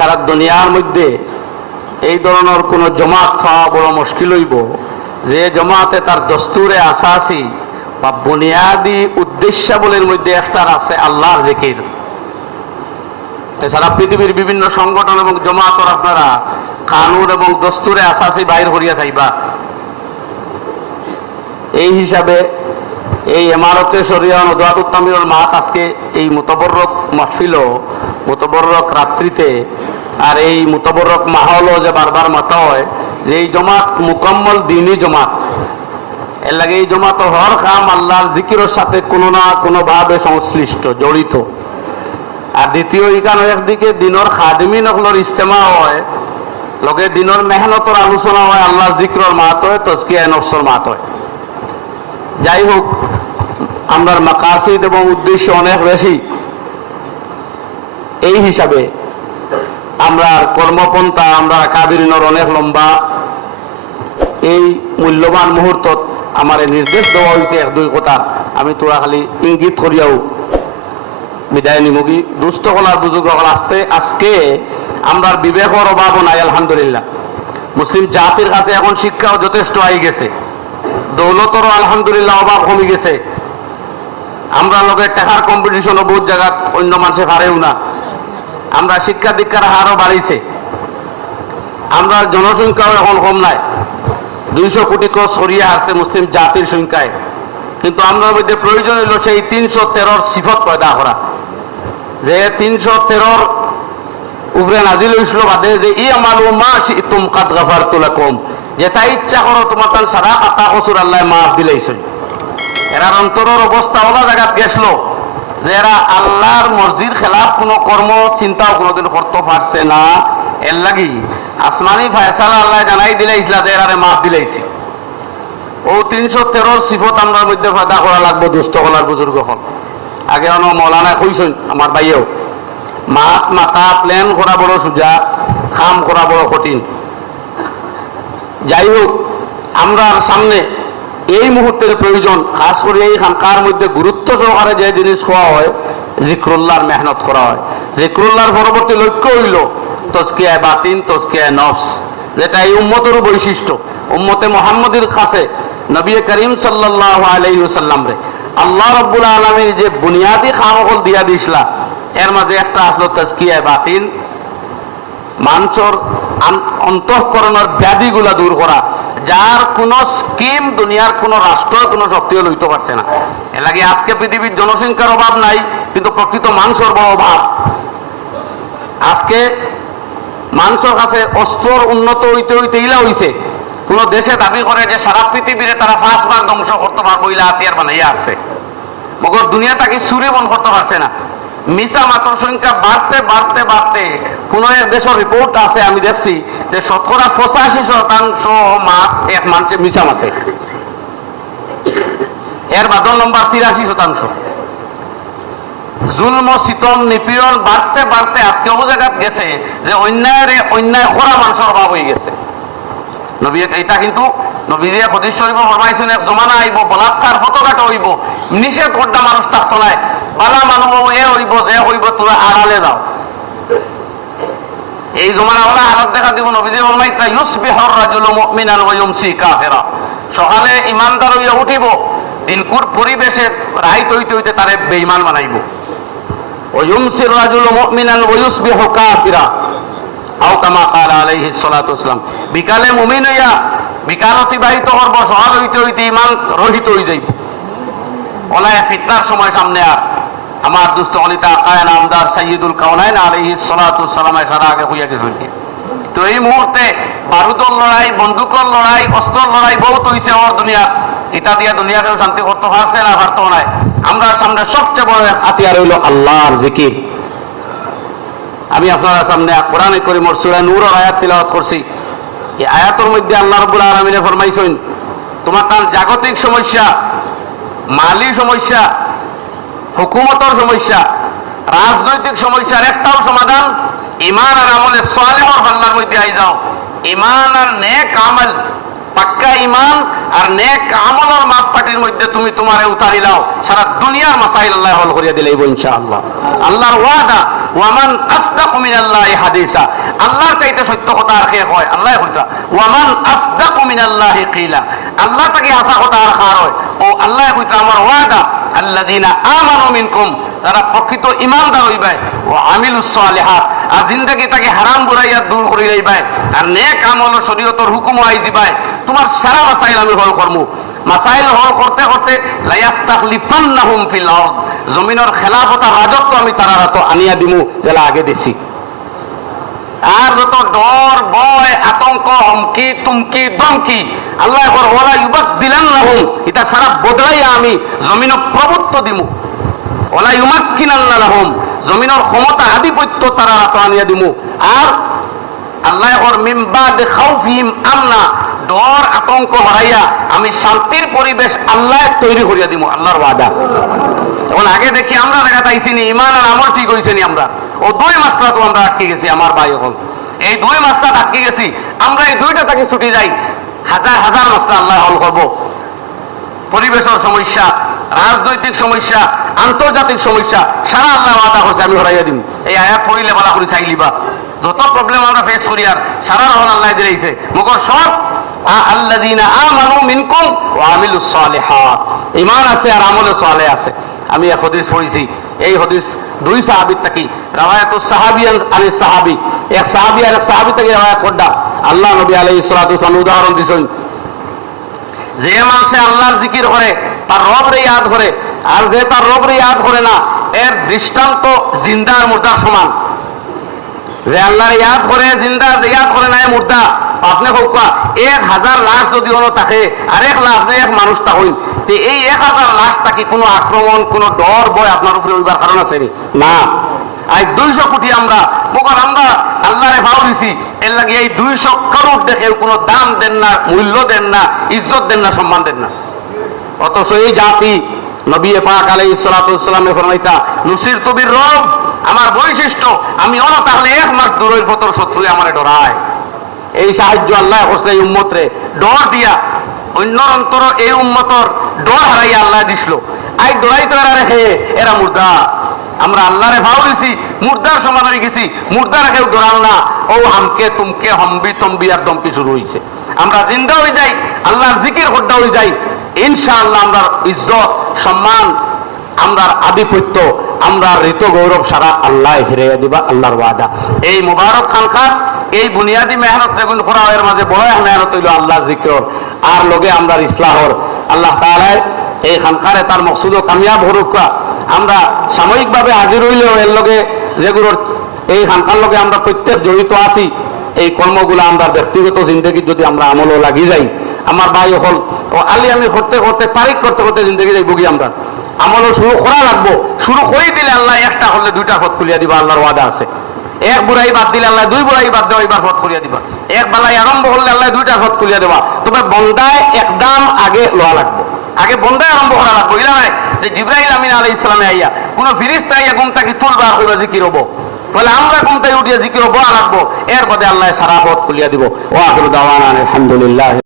সারা দুনিয়ার মধ্যে এই ধরনের কোনো জমাত পাওয়া বড় মুশকিল হইব যে জমাতে তার দস্তুরে আসাসি বা বুনিয়াদি উদ্দেশ্যাবলীর মধ্যে একটা আছে আল্লাহর জিকির। সারা পৃথিবীর বিভিন্ন সংগঠন এবং জমাতর আপনারা কানুন এবং দস্তুরে আসাসি বাইর করিয়া চাইবা। এই হিসাবে এই ইমারতে শরিয়া নদওয়াতুত তামিরুল মাহাত আজকে এই মুতাবররক মাহফিল মুতাবররক রাত্রিতে আর এই মুতাবররক মাহলও যে বারবার মাতা হয় যে এই জমাত মুকম্মল দিনী জমাত, এর লাগে এই জমাত হর কাম আল্লাহর জিকিরের সাথে কোনো না কোনোভাবে সংশ্লিষ্ট জড়িত। আর দ্বিতীয় এখানে একদিকে দিনের খাদিমিন নকলর ইজতেমা হয়, লগে দিনের মেহনতর আলোচনা হয়, আল্লাহর জিকিরের মাহাত হয়, তাজকিয়া নফসের মাহাত হয়। যাই হোক, আমার মাকাসিদ এবং উদ্দেশ্য অনেক বেশি। এই হিসাবে আমরা কর্মপন্থা আমরা কাবিরিনের অনেক লম্বা। এই মূল্যবান মুহূর্তত আমার নির্দেশ দেওয়া হয়েছে এক দুই কথা, আমি তোরা খালি ইঙ্গিত করিয়াও বিদায় নিমুগি। দুস্থ হলার বুজুর্গ হল আজকে আমরা বিবেকের অভাবও নাই আলহামদুলিল্লাহ। মুসলিম জাতির কাছে এখন শিক্ষাও যথেষ্ট আই গেছে, দৌলতরও আলহামদুলিল্লাহ অভাব কমে গেছে। আমরা লগে টাকার কম্পিটিশনও বহুত জায়গা অন্য মানুষে পারেও না। আমরা শিক্ষা দীক্ষার হারও বাড়িছে, আমরা জনসংখ্যাও এখন কম নাই, 200 কোটি ক্রস করিয়া আসছে মুসলিম জাতির সংখ্যায়। কিন্তু আমরা মধ্যে প্রয়োজন হইল সেই 313 সিফত পয়দা করা, যে 313 উপরে নাজিল হয়েছিল বাদে যে ই আমালু মা শিতুম কাদ গাফারতু লাকুম, যেটা ইচ্ছা করো তোমার তার সারা কাতা কসুর আল্লাহ মাফ দিলাইছেন। এরার অন্তরের অবস্থা ওলা জায়গাত গেছিল যে এরা আল্লাহর মর্জির খেলাফ কোনো কর্ম চিন্তাও কোনোদিন করতে পারছে না। এর লাগি আসমানি ফায়সালা আল্লাহ জানাই দিলাইছিল যে এরারে মাফ দিলাইছে। ও 313 সিফত আমরা মধ্যে ফায়দা করা লাগবে দুস্থ হলার বুজুর্গ হল। আগে অন মৌলানা কইছেন আমার ভাইয়েও, মাত মাথা প্ল্যান করা বড় সোজা, কাম করা বড় কঠিন। যাই হোক, আমরা সামনে এই মুহূর্তের প্রয়োজন, খাস করে এই খানকার মধ্যে গুরুত্ব সহকারে যে জিনিস খাওয়া হয় জিক্রুল্লাহর মেহনত করা হয়। জিক্রুল্লাহর পরবর্তী লক্ষ্য হইল তাজকিয়া বাতিন, তাজকিয়া নফস, যেটা এই উম্মতেরও বৈশিষ্ট্য। উম্মতে মুহাম্মদের কাছে নবী করিম সাল্লাল্লাহু আলাইহি ওয়াসাল্লাম রে আল্লাহ রাব্বুল আলামিন যে বুনিয়াদি খামকল দিয়া দিছিলা, এর মাঝে একটা আসলো তাজকিয়া বাতিন, মানুষের অন্তঃকরণের ব্যাধিগুলা দূর করা, যার কোন স্কিম দুনিয়ার কোন রাষ্ট্র কোন শক্তিও লইতে পারছে না। এর লাগে আজকে পৃথিবীর জনসংখ্যার অভাব নাই, কিন্তু প্রকৃত মানুষের বড় অভাব। আজকে মানুষের কাছে অস্ত্রর উন্নত হইতে হইতে ইলা হইছে। কোন দেশে দাবি করে যে সারা পৃথিবীরে তারা 5 ভাগ ধ্বংস করতে পারবো, ইলা হাতিয়ার বানাইয়া আসছে, মগর দুনিয়া তাকে সুরে বন করতে পারছে না। মিশা মাতর সংখ্যা বাড়তে বাড়তে বাড়তে কোন এক দেশের রিপোর্ট আছে, আমি দেখছি যে 85% মাত এক মানুষে মিশা মাতে, এর বাদল নম্বর 83%। জুলম সিতম নিপীড়ন বাড়তে বাড়তে আজকে ও জায়গায় গেছে যে অন্যায় করা মানুষের অভাব হয়ে গেছে। নবী এটা কিন্তু নবীজিয়া হাদিস শরীফে ফরমাইছেন এক জমানা আইব বলাৎকার পতাকাটা হইব, নিষেধ করতে মানুষ থাকতো নাই, বালা মানুষ এ হইব যে হইব তোরা আড়ালে যাও। এই জমানা হলে আড়াল দেখা দিব। নবীজি ফরমাইতা ইউসবিহুর রাজুলু মুমিনান ওয়া ইউমসি কাফিরা, সকালে ইমানদার হইয়া উঠিব, দিনকুর পরিবেশে রাইত হইতে হইতে তারে বেঈমান বানাইব। ওয়া ইউমসির রাজুলু মুমিনান ওয়া ইউসবিহু কাফিরা আও কামা ক্বালা আলাইহিস সালাতু ওয়াসসালাম, বিকালে মুমিন হইয়া বিকাল অতিবাহিত করব, সকাল হইতে হইতে ইমান রহিত হয়ে যাইব। ওলায় ফিতনার সময় সামনে। আর আমার দুস্থ অলিতা কায় নামদার সৈয়দুল কাউনাইন আলাইহিস সালাতু ওয়াসসালাম সারা আগে হইয়া গেছেন। তো এই মুহূর্তে বারুদের লড়াই, বন্দুকের লড়াই, অস্ত্রের লড়াই বহুত হইছে ওর দুনিয়া। এটা দিয়ে দুনিয়াকেও শান্তি করতে পারছে না, পারতো নাই। আমরা সামনে সবচেয়ে বড় হাতিয়ার হইল আল্লাহর জিকির। আমি আপনার সামনে কোরআনে কারীমের সূরা নূরের আয়াত তিলাওয়াত করছি। এই আয়াতের মধ্যে আল্লাহ রাব্বুল আলামিন ফরমাইছেন, তোমার তার জাগতিক সমস্যা, মালি সমস্যা, হুকুমতের সমস্যা, রাজনৈতিক সমস্যার একটাও সমাধান ইমান আর আমলে সালেহর পাল্লার মধ্যে আই যাও। ইমান আর নেক আমল পাক্কা ইমান আর নেক আমলের মাপকাঠির মধ্যে তুমি তোমারে উতারি লাও, সারা দুনিয়ার মাসাইল আল্লাহ হল করিয়া দিলেই ইনশাআল্লাহ। আল্লাহর ওয়াদা, ওয়ামান আসদাকু মিনাল্লাহি হাদিসা, আল্লাহর চাইতে সত্য কথা আর কে কয়? আল্লাহ কইতা ওয়ামান আসদাকু মিনাল্লাহি কিলা, আল্লাহ তাকে হাসা কথা আর কার হয়? ও আল্লাহ কইতা আমার ওয়াদা আল্লাযীনা আমানু মিনকুম, যারা প্রকৃত ঈমানদার হইবে, ও আমিলুস সালিহাত, আর জিন্দেগি তাকে হারাম বুড়াইয়া দূর করে লইবে, আর নেক আমল শরীয়তের হুকুম আই দিবাই, তোমার সারা মাসাইল আমি হল করমু। মাসাইল হল করতে করতে লায়াস্তাখলিফান্নাহুম ফিল আরদ, জমিনের খেলাফত আর রাজত্ব আমি তারা তো আনিয়া দিমু যেলা আগে দিছি। আর যত ডর ভয় আতঙ্ক হমকি তুমকি দমকি আল্লাহ ওয়ালা ইউবাদদিলান্নাহুম, এটা সারা বদলাইয়া আমি জমিন প্রভুত্ব দিমু। ওয়ালা ইউমাক্কিনান্না লাহুম, জমিনের ক্ষমতা আধিপত্য তারা তো আনিয়া দিমু। আর আল্লাহ ওর মিন বাদি খাউফিহিম আমনা, ডর আতঙ্ক হারাইয়া আমি শান্তির পরিবেশ আল্লাহ তৈরি করিয়া দিমু, আল্লাহর ওয়াদা। এখন আগে দেখি আমরা দেখা পাইছি নি ইমান আর আমল ঠিক হয়েছে নি, আমরা ও দুই মাসটা তো আমরা আটকে গেছি। আমার ভাই এখন এই দুই মাসটা আটকে গেছি, আমরা এই দুইটা তাকে ছুটি যাই, হাজার হাজার মাসটা আল্লাহ হল করবো। পরিবেশের সমস্যা, রাজনৈতিক সমস্যা, আন্তর্জাতিক সমস্যা, সারা আল্লাহ ওয়াদা করছে আমি হরাইয়া দিম। এই আয়াত পড়িলে বলা করি চাইলিবা যত প্রবলেম আমরা ফেস করি আর সারা রহল আল্লাহ দিয়েছে মগর সব আল্লাযীনা আমানু মিনকুম ওয়া আমিলুস সালিহাত, ঈমান আছে আর আমলে সালেহ আছে। আমি এক হাদিস পড়েছি, এই হাদিস দুই সাহাবীর থাকি রাওয়ায়াতুস সাহাবিয়ান আনিস সাহাবী, এক সাহাবী আর এক সাহাবী থেকে রাওয়ায়াত করদা। আল্লাহ নবী আলাইহিস সালাতু ওয়াস সালাম উদাহরণ দিছেন, যে মানুষে আল্লাহর জিকির করে তার রবরে ইয়াদ করে, আর যে তার রবরে ইয়াদ করে না এর দৃষ্টান্ত জিন্দার মুর্দার সমান। যে আল্লাহর ইয়াদ করে জিন্দা, ইয়াদ করে না মুর্দা। আপনি হোক 1000 লাশ যদি হলো থাকে আর 1 লাখ এক মানুষ তা হইন, তো এই 1000 লাশ থাকি কোনো আক্রমণ কোনো ডর ভয় আপনার উপরে হইবার কারণ আছে না। আজ 200 কোটি আমরা মগর আমরা আল্লাহরে ভাও দিছি, এর লাগে এই 200 করোড় দেখে কোনো দাম দেন না, মূল্য দেন না, ইজ্জত দেন না, সম্মান দেন না। অথচ এই জাতি নবী পাক আলাইহিস সালাতু ওয়াস সালামে ফরমাইতা নুসিরতু বির রব, আমার বৈশিষ্ট্য আমি অন তাহলে 1 মাস দূরের ফতর শত্রু আমারে ডরায়। এই সাহায্য আল্লাহ করছে এই উম্মতরে ডর দিয়া, অন্য অন্তর এই উম্মতর ডর হারাইয়া আল্লাহ দিছিল। আই ডরাইতে রেখে এরা মুর্দা, আমরা আল্লাহরে ভাও দিছি, মুর্দার সমান হয়ে গেছি। মুর্দারা কেউ ডরাল না, ও হামকে তুমকে হম্বি তম্বি আর দম্পি শুরু হয়েছে। আমরা জিন্দা হয়ে যাই, আল্লাহর জিকির করতে হয়ে যাই, ইনশাআল্লাহ আমরা ইজ্জত সম্মান, আমরা আধিপত্য, আমরা ঋত গৌরব সারা আল্লাহ ফিরাইয়া দিবা, আল্লাহর ওয়াদা। এই মুবারক খানকাত এই বুনিয়াদী মেহনত যেগুলো করা এর মাঝে বড় এক মেহনত হইল আল্লাহর জিকির আর লগে আমরা ইসলাহর। আল্লাহ তাআলা এই খানকারে তার মকসুদ কামিয়াব হরুকা। আমরা সাময়িকভাবে হাজির হইলেও এর লগে যেগুলোর এই খানকার লগে আমরা প্রত্যেক জড়িত আছি, এই কর্মগুলো আমরা ব্যক্তিগত জিন্দগি যদি আমরা আমলও লাগি যাই, আমার ভাই হল ও আলি আমি করতে করতে তারিখ করতে করতে জিন্দগি যাই বুগি আমরা আমলও শুরু করা লাগবো। শুরু করে দিলে আল্লাহ একটা হলে 2টা পথ খুলিয়া দিবা, আল্লাহর ওয়াদা আছে। 1 বুড়াই বাদ দিলে আল্লাহ 2 বুড়াই বাদ দেওয়া এবার পথ খুলিয়া দিবা। 1 বেলায় আরম্ভ করলে আল্লাহ 2টা পথ খুলিয়া দেবা। তবে বন্দায় একদম আগে লওয়া লাগবে, আগে বন্দায় আরম্ভ করা লাগবে। বুঝলা নাই যে জিবরাইল আমিন আলাইহিস সালামে আইয়া কোন ফেরেশতা আইয়া ঘুম থেকে তুলবা কইবা জিকির হবো, বলে আমরা ঘুম থেকে উঠিয়া জিকির হবো লাগবো, এর বাদে আল্লাহ সারা পথ খুলিয়া দিব। ওয়া আখিরু দাওয়ানা আলহামদুলিল্লাহ।